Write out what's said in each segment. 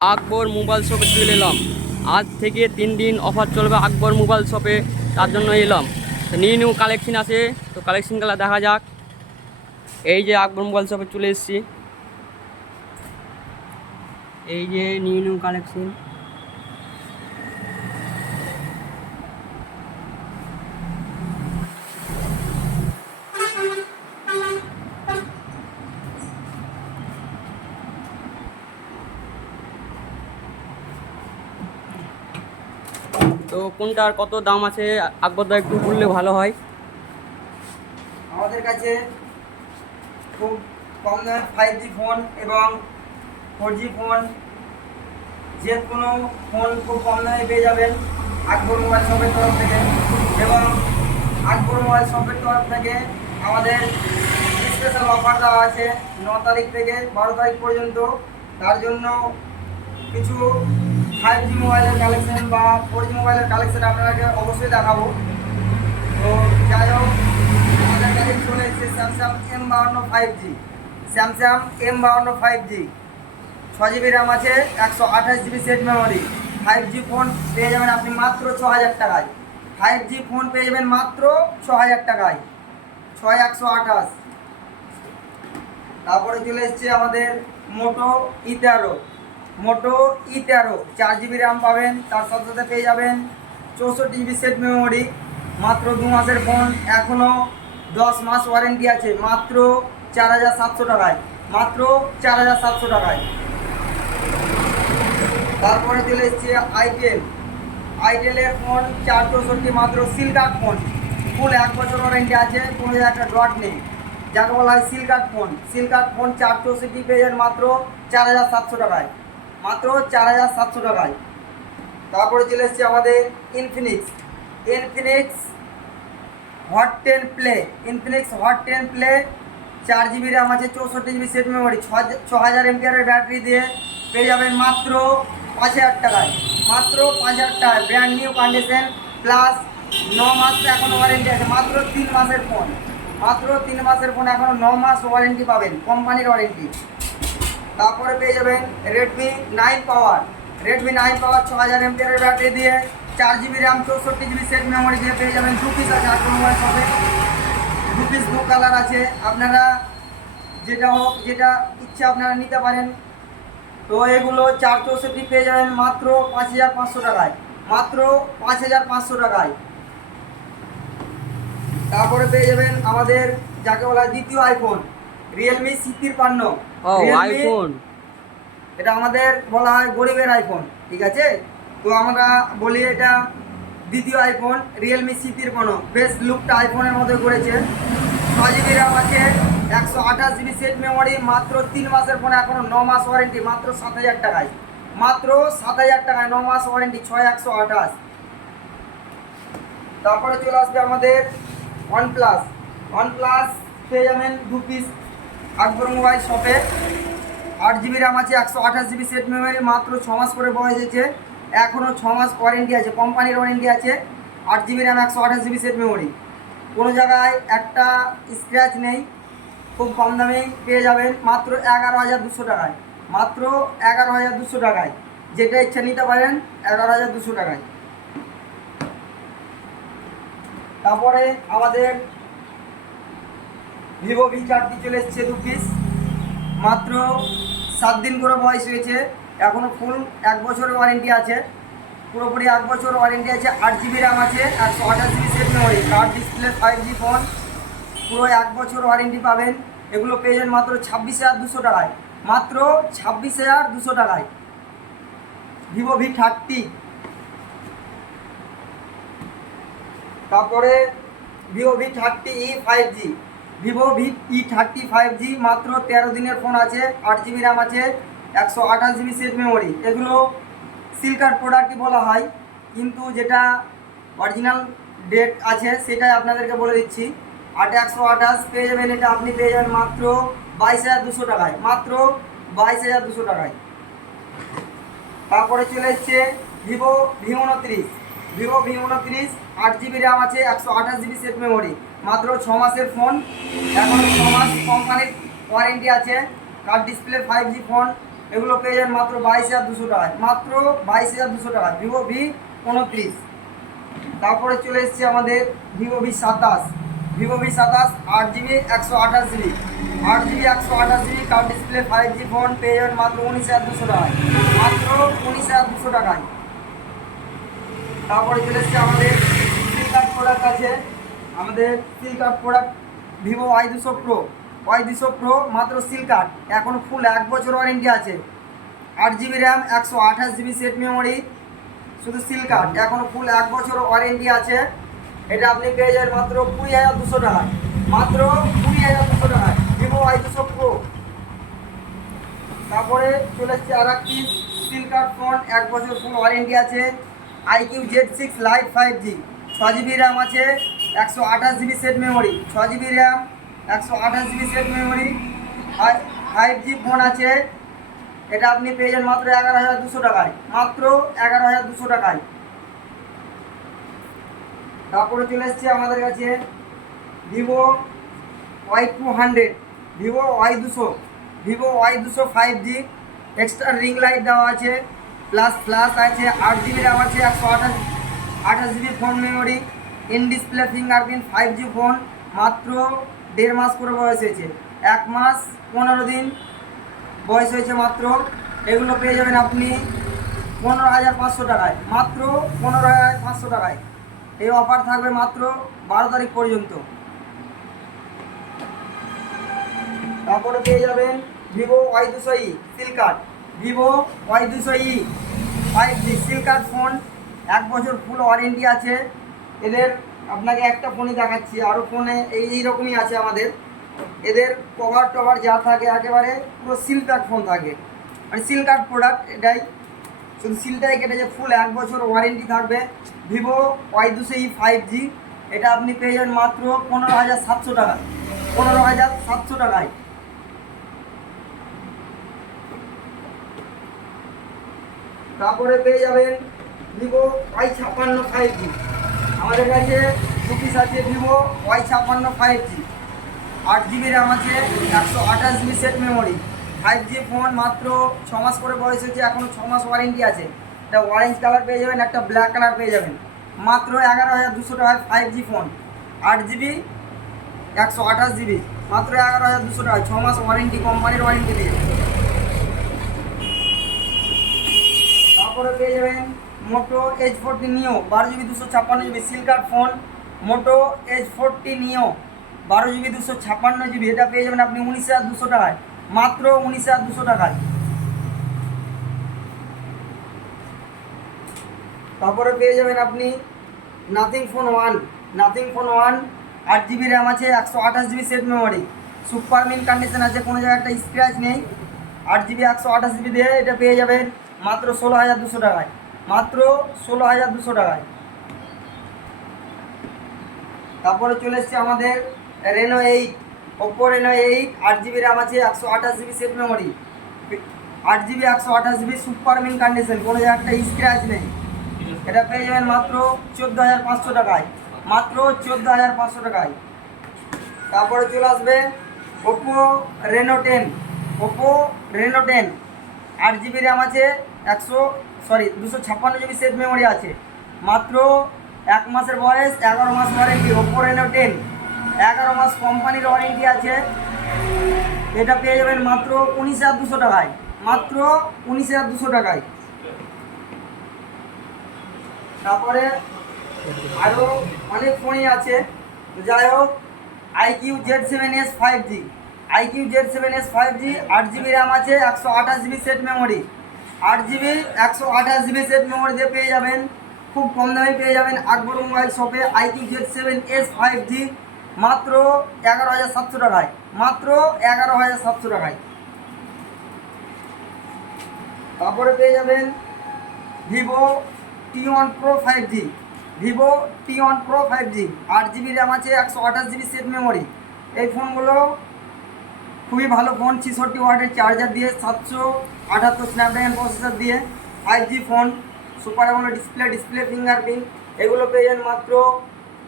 আকবর mobile শপে চলে এলাম। আজ থেকে 3 দিন অফার চলবে আকবর মোবাইল শপে, তার জন্য এলাম। তো নিউ কালেকশন আছে, তো কালেকশনগুলো দেখা যাক। এই যে আকবর মোবাইল শপে চলে এসেছি, এই যে নিউ কালেকশন। তো কোনটার কত দাম আছে আকবরদা একটু বললে ভালো হয়। আমাদের কাছে খুব কম দামে 5G ফোন এবং 4G ফোন, যে কোনো ফোন খুব কম দামে পেয়ে যাবেন আকবর মোবাইল শপের তরফ থেকে। এবং আকবর মোবাইল শপের তরফ থেকে আমাদের স্পেশাল অফার দেওয়া আছে 9 তারিখ থেকে 12 তারিখ পর্যন্ত। তার জন্য কিছু 5G মোবাইলের কালেকশন বা 4G মোবাইলের কালেকশন আপনাদেরকে অবশ্যই দেখাবো। তো যাই হোক, আমাদের কাছে চলে এসেছে Samsung M52 5G। Samsung M52 5G 6GB RAM আছে, 128GB set memory. 5G phone পেয়ে যাবেন আপনি মাত্র 6000 টাকায়। 5G ফোন পেয়ে যাবেন মাত্র 6000 টাকায়, 6128। তারপরে চলে এসছে আমাদের মোটো E13। মোটো E13 4GB র্যাম পাবেন, তার সাথে সাথে পেয়ে যাবেন 64GB সেট মেমোরি। মাত্র 2 মাসের ফোন, এখনও 10 মাস ওয়ারেন্টি আছে, মাত্র 4700 টাকায়, মাত্র 4700 টাকায়। তারপরে চলে এসছে আইটেলের ফোন 464, মাত্র সিলকাট ফোন, ফুল 1 বছর ওয়ারেন্টি আছে, কোনো একটা ডট নেই, যাকে বলা হয় সিলকাট ফোন। সিলকাট ফোন 464 পেয়ে যাবেন মাত্র 4700 টাকায়, মাত্র 4700 টাকায়। তারপরে চলে এসছে আমাদের Infinix hot 10 play. Infinix hot 10 play 4GB RAM আছে, 64GB সেট মেমোরি, 6000 এমপিআরের ব্যাটারি দিয়ে পেয়ে যাবেন মাত্র 5000 টাকায়, মাত্র 5000 টাকায়, ব্র্যান্ড নিউ কন্ডিশন, প্লাস 9 মাস এখনও ওয়ারেন্টি আছে, মাত্র 3 মাসের ফোন, মাত্র 3 মাসের ফোন, এখনও 9 মাস ওয়ারেন্টি পাবেন, কোম্পানির ওয়ারেন্টি। তারপরে পেয়ে যাবেন রেডমি 9 পাওয়ার। রেডমি 9 পাওয়ার 6000 এমপিআরের ব্যাটারি দিয়ে, 4GB RAM, 64GB set memory দিয়ে পেয়ে যাবেন। 2 পিস আছে আকবর মোবাইল শপে, 2 পিস 2 কালার আছে, আপনারা যেটা হোক, যেটা ইচ্ছা আপনারা নিতে পারেন। তো এগুলো 464 পেয়ে যাবেন মাত্র 5500 টাকায়, মাত্র 5500 টাকায়। তারপরে পেয়ে যাবেন আমাদের যাকে বলা হয় দ্বিতীয় আইফোন, রিয়েলমি C53। ও রিয়েলমি, আইফোন। এটা আমাদের বলা হয় গরিবের আইফোন, ঠিক আছে? তো আমরা বলি এটা দ্বিতীয় আইফোন, রিয়েলমি C53। বেশ লুকটা আইফোনের মতো করেছে। 6GB র্যাম আছে, 128GB সেট মেমোরি, মাত্র 3 মাসের ফোনে, এখনও 9 মাস ওয়ারেন্টি, মাত্র 7000 টাকায়, মাত্র 7000 টাকায় 9 মাস ওয়ারেন্টি, 6128। তারপরে চলে আসবে আমাদের ওয়ানপ্লাস পেয়ে যাবেন 2 পিস আকবর মোবাইল শপে। 8GB র্যাম আছে, 128GB সেট মেমোরি, মাত্র 6 মাস করে বয়স হয়েছে, এখনও 6 মাস ওয়ারেন্টি আছে, কোম্পানির ওয়ারেন্টি আছে। 8GB RAM, 128GB set memory, কোনো জায়গায় একটা স্ক্র্যাচ নেই, খুব কম দামেই পেয়ে যাবেন মাত্র 11200 টাকায়, মাত্র 11200 টাকায়, যেটা ইচ্ছা নিতে পারেন 11200 টাকায়। তারপরে আমাদের ভিভো V40 চলে এসছে 2 পিস, মাত্র 7 দিন করে বয়স হয়েছে, এখনও ফুল 1 বছরের ওয়ারেন্টি আছে, পুরোপুরি 1 বছর ওয়ারেন্টি আছে। 8GB র্যাম আছে, 128GB set memory, card display, 5G phone, পুরো 1 বছর ওয়ারেন্টি পাবেন। এগুলো পেয়ে যান মাত্র 26200 টাকায়, মাত্র 26200 টাকায় ভিভো V30। তারপরে Vivo V30e 5G, Vivo V30 5G, মাত্র 13 দিনের ফোন আছে, 8GB র্যাম আছে, 128GB সেট মেমোরি। এগুলো সিলকার প্রোডাক্টই বলা হয়, কিন্তু যেটা অরিজিনাল ডেট আছে সেটাই আপনাদেরকে বলে দিচ্ছি। 128 পেয়ে যাবেন, এটা আপনি পেয়ে যাবেন মাত্র 22200 টাকায়, মাত্র 22200 টাকায়। তারপরে চলে এসছে Vivo V29। Vivo V29 8GB RAM আছে, 128GB সেট মেমোরি, মাত্র 6 মাসের ফোন, এখনও 6 মাস কোম্পানির ওয়ারেন্টি আছে, কার্ড ডিসপ্লে, 5G ফোন, এগুলো পেয়ে যাবেন মাত্র 22,200 টাকায়, মাত্র 22,200 টাকায় ভিভো V29। তারপরে চলে এসেছে আমাদের Vivo V27। Vivo V27 8GB 128GB, 8GB 128GB কার ডিসপ্লে 5G ফোন পেয়ে যাবেন মাত্র 19,200 টাকায়, মাত্র 19,200 টাকায়। তারপরে চলে এসেছে আমাদের সিল কার্ড প্রোডাক্ট আছে, আমাদের seal card product Vivo Y200 Pro মাত্র সিল কার্ড, এখন ফুল 1 বছর ওয়ারেন্টি আছে, 8GB RAM 128GB set memory, শুধু সিল কার্ড, এখন ফুল 1 বছর ওয়ারেন্টি আছে। এটা আপনি পেয়ে যাবেন মাত্র 20,200 টাকায়, মাত্র 20,200 টাকায় ভিভো Y200 Pro। তারপরে চলে এসছে আর একটি সিল কার্ড ফোন, 1 বছর ফুল ওয়ারেন্টি আছে, IQ Z6 Lite 5G, 6GB RAM আছে, 128GB set memory, 6GB RAM 128GB set memory, 5G phone আছে। এটা আপনি পেয়ে যান মাত্র 11,200 টাকায়, মাত্র 11,200 টাকায়। তারপরে চলে এসছে আমাদের কাছে Vivo Y200, Vivo Y200 5G, extra ring light দেওয়া আছে, প্লাস আছে, 8GB র্যাম আছে, 128GB phone memory, in display fingerprint 5G phone, মাত্র 1.5 মাস করে বয়স হয়েছে, 1 মাস 15 দিন বয়স হয়েছে মাত্র। এগুলো পেয়ে যাবেন আপনি 15,500 টাকায়, মাত্র 15,500 টাকায়। এই অফার থাকবে মাত্র 12 তারিখ পর্যন্ত। তারপরে পেয়ে যাবেন Vivo Y200E seal card, Vivo Y200E 5G seal card phone, 1 বছর ফুল ওয়ারেন্টি আছে। এদের আপনাকে একটা ফোনই দেখাচ্ছি, আরও ফোনে এইরকমই আছে আমাদের। এদের কভার টভার যা থাকে একেবারে পুরো সিল প্যাক ফোন থাকে, মানে সিল কার্ড প্রোডাক্ট এটাই, শুধু সিলটাই কেটেছে, ফুল 1 বছর ওয়ারেন্টি থাকবে। ভিভো Y200E 5G, এটা আপনি পেয়ে যাবেন মাত্র 15,700 টাকা, 15,700 টাকায়। তারপরে পেয়ে যাবেন ভিভো Y56 5G, আমাদের কাছে 2 পিস আছে Vivo Y56 5G, 8GB RAM আছে, 128GB set memory, 5G phone, মাত্র 6 মাস করে বয়স হয়েছে, এখনও 6 মাস ওয়ারেন্টি আছে। একটা অরেঞ্জ কালার পেয়ে যাবেন, একটা ব্ল্যাক কালার পেয়ে যাবেন, মাত্র 11,200 টাকায় 5G ফোন, 8GB 128GB, মাত্র 11,200 টাকায়, 6 মাস ওয়ারেন্টি, কোম্পানির ওয়ারেন্টি দিয়ে। তারপরে পেয়ে যাবেন মোটো H40 নিও 12GB 256GB seal card phone, মোটো H40 নিও 12GB 256GB, এটা পেয়ে যাবেন আপনি 19,200 টাকায়, মাত্র 19,200 টাকায়। তারপরে পেয়ে যাবেন আপনি নাথিং ফোন 1, 8GB র্যাম আছে, 128GB set memory, super mint condition আছে, কোনো জায়গায় একটা স্ক্র্যাচ নেই, 8GB 128GB দিয়ে এটা পেয়ে যাবেন মাত্র 16,200 টাকায়, মাত্র 16,200 টাকায়। তারপরে চলে এসছে আমাদের Reno 8, Oppo Reno 8, 8GB RAM আছে, 128GB set memory, 8GB 128GB super mint condition, কোনো জায়গায় একটা স্ক্র্যাচ নেই, এটা পেয়ে যাবেন মাত্র 14,500 টাকায়, মাত্র 14,500 টাকায়। তারপরে চলে আসবে ওপো রেনো 10, 8GB র্যাম আছে, 256GB সেট মেমোরি আছে, মাত্র 1 মাসের বয়স, 11 মাস ওয়ারেন্টি, ওপো রেনো 10, 11 মাস কোম্পানির ওয়ারেন্টি আছে। এটা পেয়ে যাবেন মাত্র 19,200 টাকায়, মাত্র 19,200 টাকায়। তারপরে আরও অনেক ফোনই আছে, যাই হোক IQ Z7S 5G, 8GB RAM আছে, 128GB set memory, 8GB 128GB set memory দিয়ে পেয়ে যাবেন, খুব কম দামে পেয়ে যাবেন আকবর মোবাইল শপে IQ Z7S 5G, মাত্র 11,700 টাকায়, মাত্র 11,700 টাকায়। তারপরে পেয়ে যাবেন Vivo T1 Pro 5G, Vivo T1 Pro 5G, 8GB RAM আছে, 128GB সেট মেমোরি। এই ফোনগুলো খুবই ভালো ফোন, 66 ওয়াটের চার্জার দিয়ে, 778 স্ন্যাপড্রাগন প্রসেসর দিয়ে, 5G phone, super AMOLED display fingerprint. এগুলো পেয়ে যান মাত্র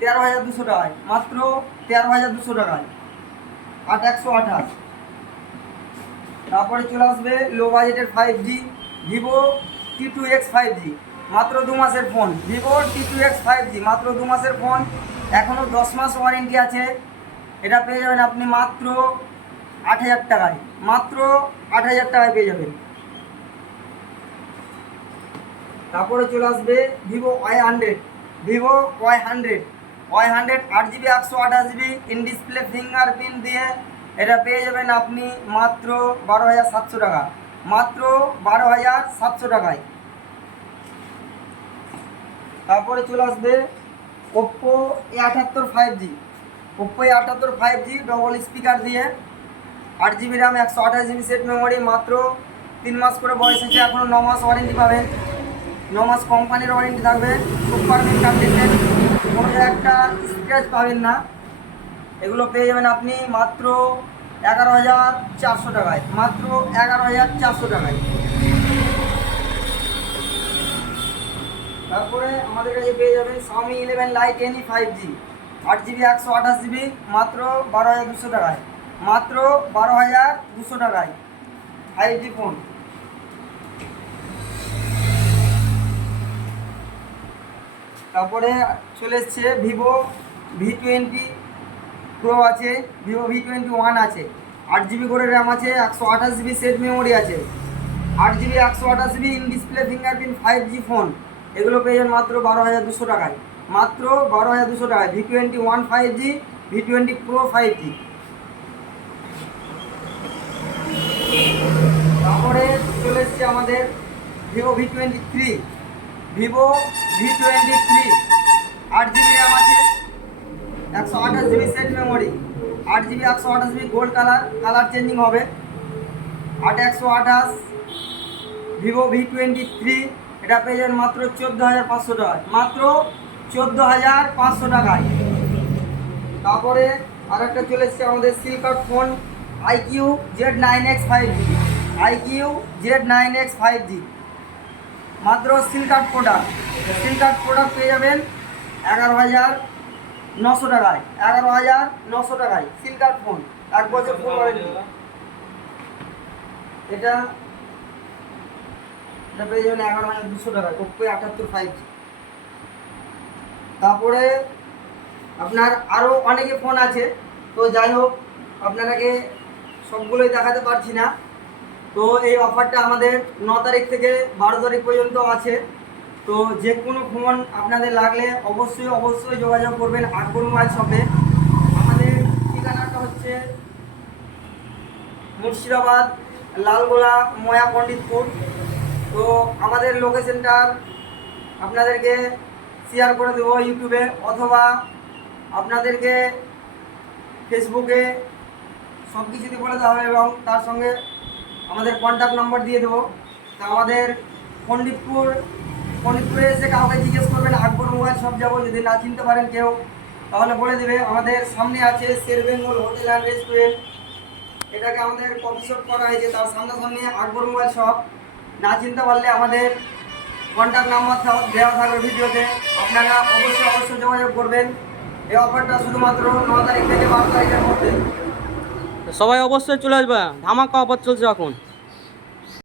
13,200 টাকায়, মাত্র 13,200 টাকায়, 8/128। তারপরে চলে আসবে লো বাজেটের 5G ভিভো T2X 5G, মাত্র 2 মাসের ফোন। ভিভো T2X 5G মাত্র 2 মাসের ফোন, এখনও 10 মাস ওয়ারেন্টি আছে। এটা পেয়ে যাবেন আপনি মাত্র 8,000 টাকায়, মাত্র 8,000 টাকায় পেয়ে যাবেন। তারপরে চলে আসবে Vivo Y100, Vivo Y100 8GB 128GB in display fingerprint দিয়ে এটা পেয়ে যাবেন আপনি মাত্র 12,700 টাকা, মাত্র 12,700 টাকায়। তারপরে চলে আসবে Oppo A78 5G, Oppo A78 5G double speaker দিয়ে 8GB RAM 128GB set memory, মাত্র 3 মাস করে বয়স আছে, এখনও 9 মাস ওয়ারেন্টি পাবেন। 9 মাস কোম্পানির ওয়ারেন্টি থাকবে, সুপার মিন্ট কন্ডিশন, কোনো একটা স্ক্র্যাচ পাবেন না। এগুলো পেয়ে যাবেন আপনি মাত্র 11,400 টাকায়, মাত্র 11,400 টাকায়। তারপরে আমাদের কাছে পেয়ে যাবেন Xiaomi 11 Lite NE 5G 8GB 128GB মাত্র 12,200 টাকায়, মাত্র 12,200 টাকায় 5G ফোন। তারপরে চলে এসছে ভিভো V20 প্রো আছে, ভিভো V21 আছে, 8GB করে র্যাম আছে, 128GB সেট মেমোরি আছে, 8GB 128GB in display fingerprint 5G phone. এগুলো পেয়ে যাবেন মাত্র 12,200 টাকায়, মাত্র 12,200 টাকায় V21 5G, V20 pro 5G। তারপরে চলে এসছে আমাদের Vivo V23, Vivo V23 8GB RAM আছে, 128GB set memory, 8GB 128GB gold colour changing হবে, 8/128 ভিভো V23 এটা পেয়ে যাবেন মাত্র 14,500 টাকায়, মাত্র 14,500 টাকায়। তারপরে আরেকটা চলে এসছে আমাদের সিলকার phone IQ Z9X 5G, IQ Z9X 5G মাত্র সিলকার প্রোডাক্ট পেয়ে যাবেন 11,900 টাকায়, 11,900 টাকায় সিলকার ফোন, 1 বছর ফোন ওয়ারেন্টি। এটা পেয়ে যাবেন 11,200 টাকায় ওপ্পো A78 5G। তারপরে আপনার আরও অনেকে ফোন আছে, তো যাই হোক আপনাকে সবগুলোই দেখাতে পারছি না। তো এই অফারটা আমাদের 9 তারিখ থেকে 12 তারিখ পর্যন্ত আছে। তো যে কোনো ফোন আপনাদের লাগলে অবশ্যই যোগাযোগ করবেন আকবর মোবাইল শপে। আমাদের ঠিকানাটা হচ্ছে মুর্শিদাবাদ, লালগোলা, ময়া পণ্ডিতপুর। তো আমাদের লোকেশনটা আপনাদেরকে শেয়ার করে দেবো ইউটিউবে, অথবা আপনাদেরকে ফেসবুকে সব কিছুতে বলে দেওয়া হবে, এবং তার সঙ্গে আমাদের কন্ট্যাক্ট নাম্বার দিয়ে দেবো। তা আমাদের পণ্ডিতপুরে এসে কাউকে জিজ্ঞেস করবেন আকবর মোবাইল শপ যাবো, যদি না চিনতে পারেন কেউ তাহলে বলে দেবে। আমাদের সামনে আছে শের বেঙ্গল হোটেল অ্যান্ড রেস্টুরেন্ট, এটাকে আমাদের কফি শপ করা হয়েছে, তার সামনাসামনি আকবর মোবাইল শপ। না চিনতে পারলে আমাদের কন্ট্যাক্ট নাম্বার দেওয়া থাকবে ভিডিওতে, আপনারা অবশ্যই যোগাযোগ করবেন। এই অফারটা শুধুমাত্র 9 তারিখ থেকে 12 তারিখের মধ্যে। সবাই অবশ্যই চলে আসবে, ধামাকা অফার চলছে এখন।